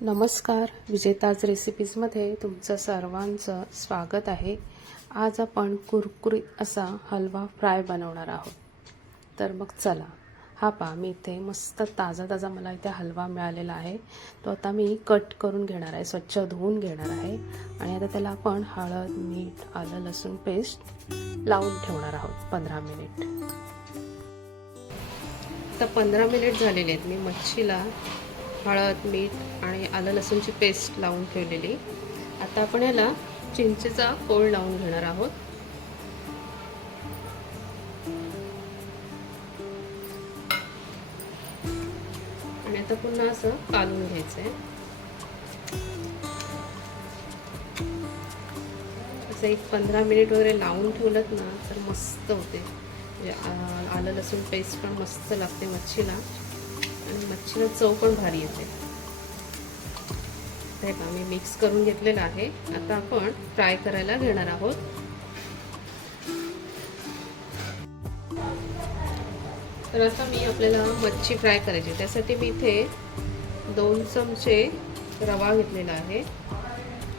नमस्कार विजेताज रेसिपीजमध्ये तुमचं सर्वांचं स्वागत आहे. आज आपण कुरकुरीत असा हलवा फ्राय बनवणार आहोत. तर मग चला हा पहा मी इथे मस्त ताजा ताजा मला इथे हलवा मिळालेला आहे. तो आता मी कट करून घेणार आहे स्वच्छ धुवून घेणार आहे. आणि आता त्याला आपण हळद मीठ आलं लसूण पेस्ट लावून ठेवणार आहोत पंधरा मिनिट तर पंधरा मिनिट झालेले आहेत. मी मच्छीला हळद मीठ आणि आलं लसूणची पेस्ट लावून ठेवलेली. आता आपण याला चिंचेचा कोळ लावून घेणार आहोत. आणि आता पुन्हा असं कालून घ्यायचं आहे असं एक पंधरा मिनिट वगैरे लावून ठेवलं ना तर मस्त होते. म्हणजे आलं लसूण पेस्ट पण मस्त लागते मच्छीला. आणि मच्छीला चव पण भारी येते. हे का मी मिक्स करून घेतलेलं आहे. आता आपण फ्राय करायला घेणार आहोत. तर आता मी आपल्याला मच्छी फ्राय करायची. त्यासाठी मी इथे दोन चमचे रवा घेतलेला आहे.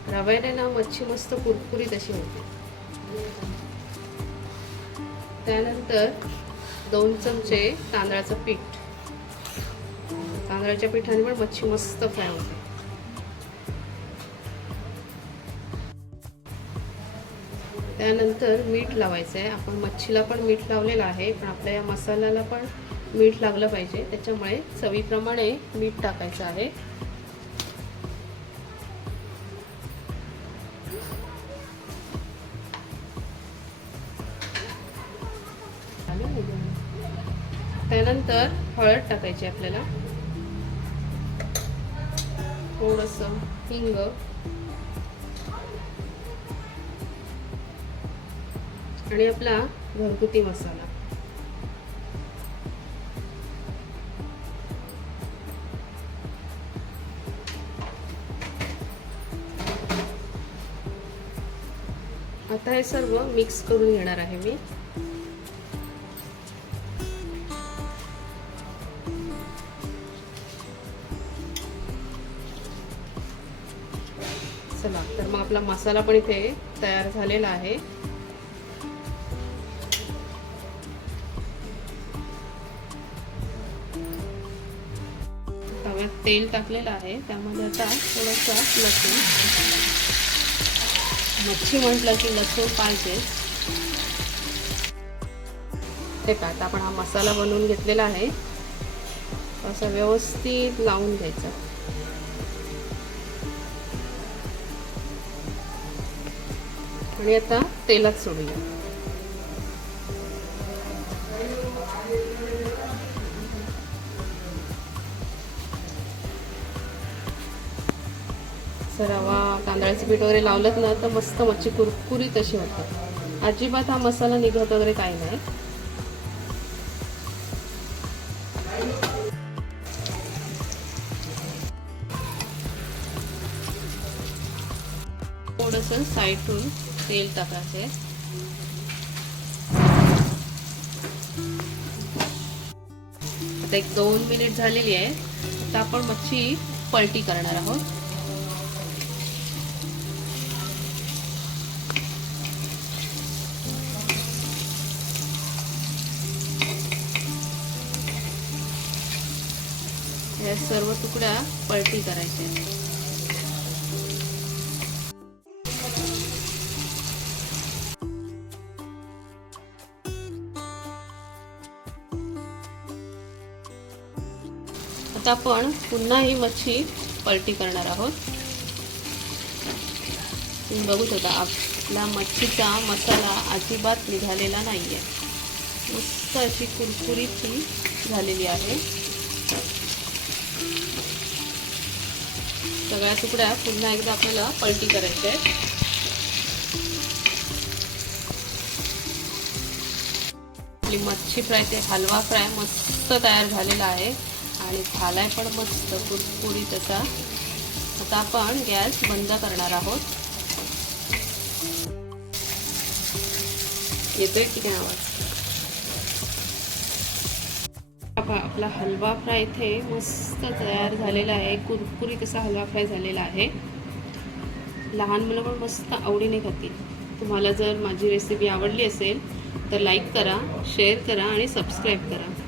रव्याने ना मच्छी मस्त कुरकुरीत अशी होते. त्यानंतर दोन चमचे तांदळाचं पीठ. तांदळाच्या पिठाने पण मच्छी मस्त फ्राय होते. त्यानंतर मीठ लावायचं आहे आपण मच्छीला पण मीठ लावलेलं आहे पण आपल्या या मसाल्याला पण मीठ लागलं पाहिजे. त्याच्यामुळे चवीप्रमाणे मीठ टाकायचं आहे. त्यानंतर हळद टाकायची आपल्याला. थोडस हिंग. आणि आपला घरगुती मसाला. आता हे सर्व मिक्स करून घेणार आहे मी. चला तर मग आपला मसाला पण इथे तयार झालेला आहे. तव्यात तेल टाकलेलं आहे. त्यामध्ये आता थोडंसं लसूण. मच्छी म्हटलं की लसूण पाहिजे. ते का आता आपण हा मसाला बनवून घेतलेला आहे. असा व्यवस्थित लावून घ्यायचा. आणि आता तेलात सोडूया. रवा तांदळाचे पीठ वगैरे लावलं ना तर मस्त मच्छी कुरकुरीत अशी होते अजिबात हा मसाला निघत वगैरे काही नाही. थोडंसं साईडून तेल टाकायचे आता एक दोन मिनिट झालेली आहे. आता आपण मच्छी पलटी करणार आहोत. या सर्व तुकड्या पलटी करायच्या आता आपण पुन्हा ही मच्छी पलटी करणार आहोत. तुम्ही बघू शकता आपला मच्छीचा मसाला अजिबात निघालेला नाही आहे मस्त अशी कुरकुरीची झालेली आहे. सगळ्या तुकड्या पुन्हा एकदा आपल्याला पलटी करायच्या आहेत. आपली मच्छी फ्राय ते हलवा फ्राय मस्त तयार झालेला आहे. आणि झालाय पण मस्त कुरकुरीत असा आता आपण गॅस बंद करणार आहोत. येतोय की नाही आवाज? आपला हलवा फ्राय इथे मस्त तयार झालेला आहे. कुरकुरीत असा हलवा फ्राय झालेला आहे. लहान मुलं पण मस्त आवडीने खातील. तुम्हाला जर माझी रेसिपी आवडली असेल तर लाईक करा शेअर करा आणि सबस्क्राईब करा.